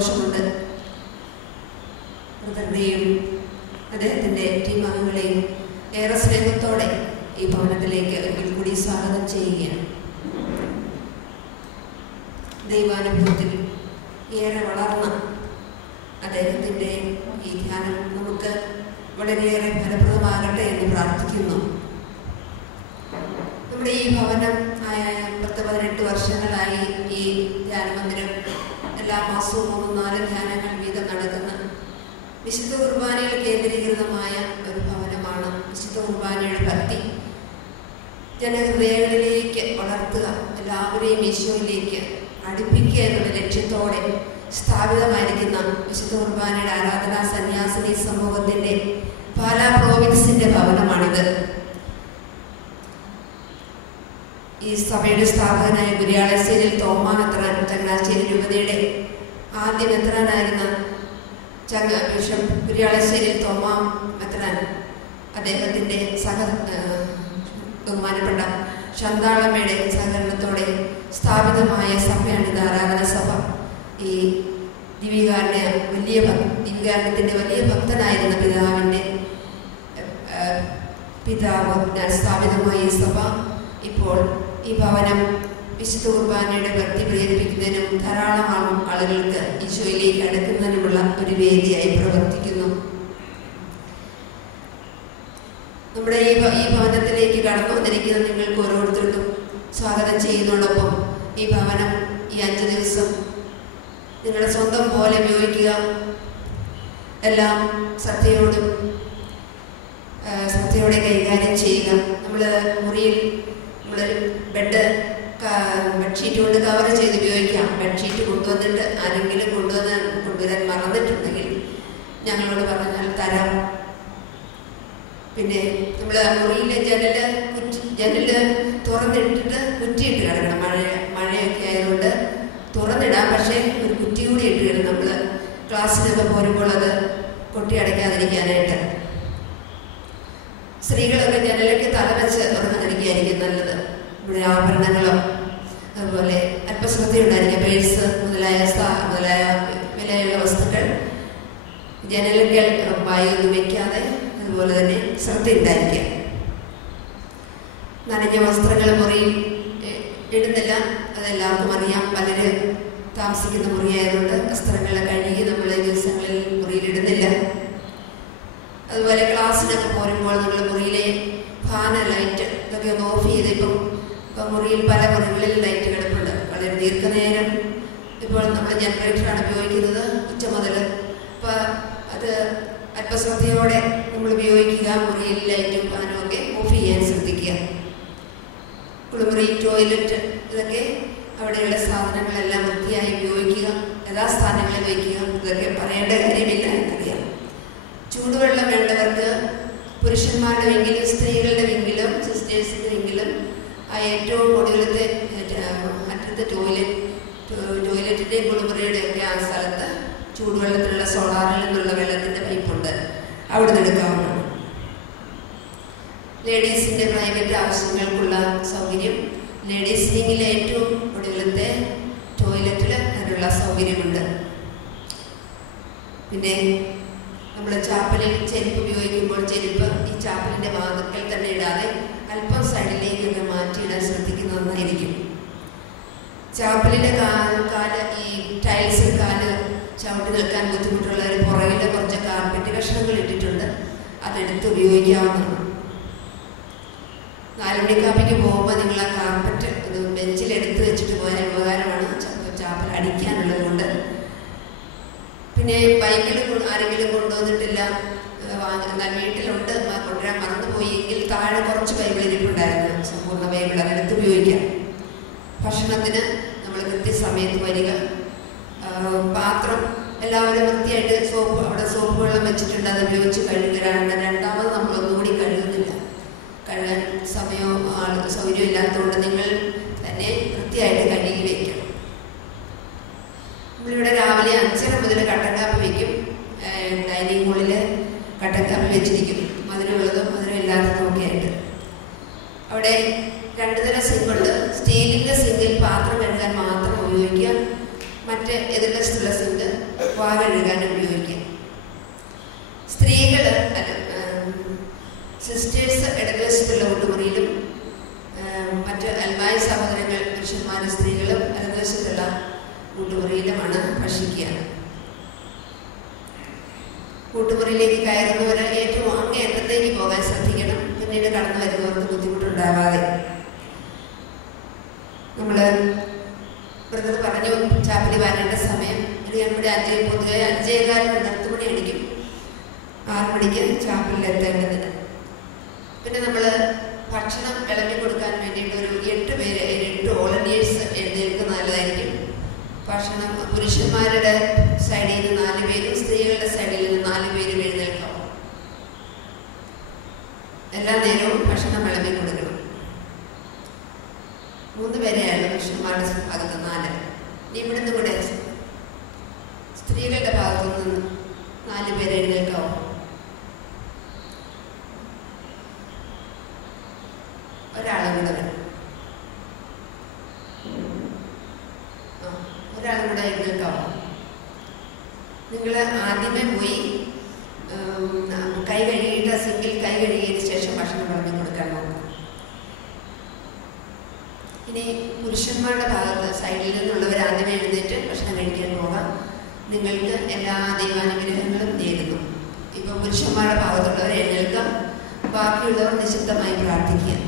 സന്തോഷമുണ്ട്. ബ്രദറിനെയും അദ്ദേഹത്തിൻ്റെ ടീം അംഗങ്ങളെയും ഏറെ സ്നേഹത്തോടെ ഈ ഭവനത്തിലേക്ക് ഒരിക്കൽ കൂടി സ്വാഗതം ചെയ്യുകയാണ്. ദൈവാനുഭവത്തിൽ ഏറെ വളർന്ന അദ്ദേഹത്തിൻ്റെ ഈ ധ്യാനം നമുക്ക് വളരെയേറെ ഫലപ്രദമാകട്ടെ എന്ന് പ്രാർത്ഥിക്കുന്നു. നമ്മുടെ ഈ ഭവനം 10-18 വർഷങ്ങളായി ഈ ധ്യാനമന്ദിരം എല്ലാ മാസവും 3-4 ധ്യാനങ്ങൾ വീതം നടക്കുന്ന വിശുദ്ധ കുർബാനയിൽ കേന്ദ്രീകൃതമായ ഒരു ഭവനമാണ്. വിശുദ്ധ കുർബാനയുടെ ഭക്തി ജനഹൃദയങ്ങളിലേക്ക് വളർത്തുക, എല്ലാവരെയും ഈശോയിലേക്ക് അടുപ്പിക്കുക എന്നുള്ള ലക്ഷ്യത്തോടെ സ്ഥാപിതമായിരിക്കുന്ന വിശുദ്ധ കുർബാനയുടെ ആരാധനാ സന്യാസിനി സമൂഹത്തിന്റെ പാലാ പ്രോവിൻസിന്റെ ഭവനമാണിത്. ഈ സഭയുടെ സ്ഥാപകനായ കുര്യാളശ്ശേരിൽ തോമാ മെത്രാൻ, ചങ്ങനാശ്ശേരി രൂപതയുടെ ആദ്യ മെത്രാനായിരുന്ന ബിഷപ്പ് കുര്യാളശ്ശേരിൽ തോമാ മെത്രാൻ, അദ്ദേഹത്തിന്റെ ബഹുമാനപ്പെട്ട ശാന്താളമ്മയുടെ സഹകരണത്തോടെ സ്ഥാപിതമായ സഭയാണിത്, ആരാധന സഭ. ഈ ദിവികാരണത്തിന്റെ വലിയ ഭക്തനായിരുന്ന പിതാവ് സ്ഥാപിതമായ ഈ സഭ ഇപ്പോൾ ഈ ഭവനം വിശുദ്ധ കുർബാനയുടെ ഭക്തി പ്രേരിപ്പിക്കുന്നതിനും ധാരാളം ആളുകൾക്ക് ഈശോയിലേക്ക് അടുക്കുന്നതിനുമുള്ള ഒരു വേദിയായി പ്രവർത്തിക്കുന്നു. നമ്മുടെ ഈ ഭവനത്തിലേക്ക് കടന്നു വന്നിരിക്കുന്ന നിങ്ങൾക്ക് ഓരോരുത്തർക്കും സ്വാഗതം ചെയ്യുന്നതോടൊപ്പം ഈ ഭവനം ഈ 5 ദിവസം നിങ്ങളുടെ സ്വന്തം പോലെ ഉപയോഗിക്കുക. എല്ലാം ശ്രദ്ധയോടെ കൈകാര്യം ചെയ്യുക. നമ്മൾ മുറിയിൽ ബെഡ്ഷീറ്റ് കൊണ്ട് കവർ ചെയ്ത് ഉപയോഗിക്കാം. ബെഡ്ഷീറ്റ് കൊണ്ടുവന്നിട്ട് ആരെങ്കിലും കൊണ്ടുവരാൻ മറന്നിട്ടുണ്ടെങ്കിൽ ഞങ്ങളോട് പറഞ്ഞാൽ തരാം. പിന്നെ നമ്മൾ മുറിയിലെ ജനല് തുറന്നിട്ടിട്ട് കുറ്റിയിട്ട് കിടക്കണം. മഴയൊക്കെ ആയതുകൊണ്ട് തുറന്നിടാം, പക്ഷേ ഒരു കുറ്റി കൂടി ഇട്ട് കിടണം. നമ്മൾ ക്ലാസ്സിലൊക്കെ പോരുമ്പോൾ അത് കൊട്ടി അടയ്ക്കാതിരിക്കാനായിട്ട്. സ്ത്രീകളൊക്കെ ജനലൊക്കെ തലവെച്ച് തുറന്നിരിക്കുകയായിരിക്കും നല്ലത്. ഇവിടെ ആഭരണങ്ങളോ അതുപോലെ അല്പശ്രദ്ധയുണ്ടായിരിക്കും. പേഴ്സ് മുതലായ വിലയുള്ള വസ്തുക്കൾ ജനലുകൾ വായൊന്നും വയ്ക്കാതെ, അതുപോലെ തന്നെ ശ്രദ്ധയുണ്ടായിരിക്കുക. നനഞ്ഞ വസ്ത്രങ്ങൾ മുറിയിൽ ഇടുന്നില്ല, അതെല്ലാവർക്കും അറിയാം. പലരും താമസിക്കുന്ന മുറിയായതുകൊണ്ട് വസ്ത്രങ്ങളെ കഴുകി നമ്മൾ ഈ ദിവസങ്ങളിൽ മുറിയിലിടുന്നില്ല. അതുപോലെ ക്ലാസ്സിനൊക്കെ പോരുമ്പോൾ നമ്മൾ മുറിയിലെ ഫാന, ലൈറ്റ് ഇതൊക്കെ ഒന്ന് ഓഫ് ചെയ്ത് ഇപ്പം മുറിയിൽ പല മുറികളിൽ ലൈറ്റ് കിടപ്പുണ്ട്. വളരെ ദീർഘനേരം ഇപ്പോൾ നമ്മൾ ജനറേറ്ററാണ് ഉപയോഗിക്കുന്നത് ഉച്ച മുതൽ. അപ്പോൾ അത് അല്പശ്രദ്ധയോടെ നമ്മൾ ഉപയോഗിക്കുക. മുറിയിൽ ലൈറ്റും ഫാനും ഒക്കെ ഓഫ് ചെയ്യാൻ ശ്രദ്ധിക്കുക. കുളിമുറി, ടോയ്ലറ്റ് ഇതൊക്കെ അവിടെയുള്ള സാധനങ്ങളെല്ലാം വൃത്തിയായി ഉപയോഗിക്കുക. യഥാസ്ഥാനങ്ങളിൽ വയ്ക്കുക. ഇതൊക്കെ പറയേണ്ട കാര്യമില്ല എന്നറിയാം. ചൂടുവെള്ളം വേണ്ടവർക്ക് പുരുഷന്മാരുടെ വെങ്കിലും സ്ത്രീകളുടെ വെങ്കിലും സിസ്റ്റേഴ്സിൻ്റെ വെങ്കിലും ഏറ്റവും ഒടുവിലത്തെ അറ്റത്തെ ടോയ്ലറ്റിൻ്റെ കുളിമുറിയുടെ ഒക്കെ ആ സ്ഥലത്ത് ചൂടുവെള്ളത്തിനുള്ള സോളാറിൽ നിന്നുള്ള വെള്ളത്തിൻ്റെ പൈപ്പുണ്ട്, അവിടെ നിന്ന് എടുക്കാവുന്നതാണ്. ലേഡീസിൻ്റെ പ്രൈവറ്റ് ആവശ്യങ്ങൾക്കുള്ള സൗകര്യം ലേഡീസ് വിങ്ങിലെ ഏറ്റവും ഒടുവിലത്തെ ടോയ്ലറ്റിൽ അതിനുള്ള സൗകര്യമുണ്ട്. പിന്നെ നമ്മൾ ചാപ്പലിൽ ചെരുപ്പ് ഉപയോഗിക്കുമ്പോൾ ചെരുപ്പ് ഈ ചാപ്പലിൻ്റെ വാതിൽക്കൽ തന്നെ ഇടാതെ അല്പം സൈഡിലേക്കൊക്കെ മാറ്റിയിടാൻ ശ്രദ്ധിക്കുന്നത് നന്നായിരിക്കും. ചാപ്പലിൻ്റെ കാല് ഈ ടൈൽസിൽ കാല് ചവിട്ടി നിൽക്കാൻ ബുദ്ധിമുട്ടുള്ളവർ പുറകിൽ കുറച്ച് കാർപ്പറ്റ് കഷ്ണങ്ങൾ ഇട്ടിട്ടുണ്ട്, അതെടുത്ത് ഉപയോഗിക്കാവുന്നതാണ്. 4 മണി കാപ്പിക്ക് പോകുമ്പോൾ നിങ്ങൾ ആ കാർപ്പറ്റ് ബെഞ്ചിലെടുത്ത് വെച്ചിട്ട് പോയാൽ ഉപകാരമാണ്. ചാപ്പൽ അടിക്കാനുള്ളത് കൊണ്ട്. പിന്നെ ബൈക്കിൽ ആരെങ്കിലും കൊണ്ടുവന്നിട്ടില്ല, എന്നാൽ വീട്ടിലുണ്ട്, കൊണ്ടുവരാൻ മറന്നുപോയി എങ്കിൽ താഴെ കുറച്ച് ബൈബിൾ ഇരിപ്പുണ്ടായിരുന്നു. സമ്പൂർണ്ണ ബൈബിൾ അതെടുത്ത് ഉപയോഗിക്കാം. ഭക്ഷണത്തിന് നമ്മൾ കൃത്യസമയത്ത് വരിക. പാത്രം എല്ലാവരും വൃത്തിയായിട്ട് അവിടെ സോപ്പ് വെള്ളം വെച്ചിട്ടുണ്ട്, അത് ഉപയോഗിച്ച് കഴുകുക. രണ്ടാമത് നമ്മളൊന്നുകൂടി കഴുകുന്നില്ല. കഴുകാൻ സമയവും സൗകര്യം ഇല്ലാത്തതുകൊണ്ട് നിങ്ങൾ തന്നെ വൃത്തിയായിട്ട് കഴുകി വയ്ക്കണം. നമ്മളിവിടെ രാവിലെ 5:30 മുതൽ കട്ടൻ കാപ്പി വയ്ക്കും. ഡൈനിങ് ഹാളിൽ കട്ടൻ കാപ്പി വെച്ചിരിക്കും, മധുരമുള്ളതും മധുരമില്ലാത്തതും ഒക്കെ ആയിട്ട്. അവിടെ 2 തരം സിങ്കുണ്ട്. സ്റ്റീലിൻ്റെ സിങ്കിൽ പാത്രം കഴുകാൻ മാത്രം ഉപയോഗിക്കുക. മറ്റ് എതിർവശത്തുള്ള സിങ്ക് വാ കഴുകാൻ ഉപയോഗിക്കാം. സ്ത്രീകൾ സിസ്റ്റേഴ്സ് ഇടതുവശത്തുള്ള ഊട്ടുമുറിയിലും മറ്റ് അൽമായ സഹോദരങ്ങൾ പുരുഷന്മാരും സ്ത്രീകളും ഇടതുവശത്തുള്ള ഊട്ടുമുറിയിലുമാണ് ഭക്ഷിക്കുക. കൂട്ടുമുറിയിലേക്ക് കയറുന്നവർ ഏറ്റവും അങ്ങേയറ്റത്തേക്ക് പോകാൻ ശ്രദ്ധിക്കണം. പിന്നീട് കടന്നു വരുന്നവർക്ക് ബുദ്ധിമുട്ടുണ്ടാവാതെ. നമ്മൾ ബ്രദർ പറഞ്ഞു ചാപ്പലി വരേണ്ട സമയം. ഇത് നമ്മുടെ പൊതുവെ 5:15 10 മണി അടിക്കും. 6 മണിക്ക് ചാപ്പലിൽ എത്തേണ്ടത്. പിന്നെ നമ്മൾ ഭക്ഷണം വിളമ്പി കൊടുക്കാൻ വേണ്ടിയിട്ട് ഒരു 8 പേര് 8 വോളണ്ടിയേഴ്സ് എഴുന്നേൽക്കുന്നത് നല്ലതായിരിക്കും. ഭക്ഷണം പുരുഷന്മാരുടെ സൈഡിൽ നിന്ന് 4 പേരും സ്ത്രീകളുടെ സൈഡിൽ നിന്ന് 4 പേരും എഴുന്നേൽക്കാം. എല്ലാ നേരവും ഭക്ഷണം വിളമ്പി കൊടുക്കണം. 3 പേരെയാണ് പുരുഷന്മാരുടെ ഭാഗത്ത് 4. ഇവിടുന്ന് കൂടെ സ്ത്രീകളുടെ ഭാഗത്തു നിന്ന് 4 പേര് എഴുന്നേൽക്കാവും. ഒരാളും കൂടെ വരും. ഒരാളും കൂടെ എഴുന്നേൽക്കാവും. നിങ്ങൾ ആദ്യമേ പോയി കൈ കഴുകിയിട്ട് സിങ്കിൽ കൈ കഴുകിയതിന് ശേഷം ഭക്ഷണം വിളമ്പി കൊടുക്കാൻ നോക്കും. ഇനി പുരുഷന്മാരുടെ ഭാഗത്ത് സൈഡിൽ നിന്നുള്ളവർ ആദ്യമേ എഴുന്നേറ്റ് ഭക്ഷണം കഴിക്കാൻ പോകാം. നിങ്ങൾക്ക് എല്ലാ ദൈവാനുഗ്രഹങ്ങളും നേരുന്നു. ഇപ്പം പുരുഷന്മാരുടെ ഭാഗത്തുള്ളവർ എഴുന്നേൽക്കാം. ബാക്കിയുള്ളവർ നിശബ്ദമായി പ്രാർത്ഥിക്കുക.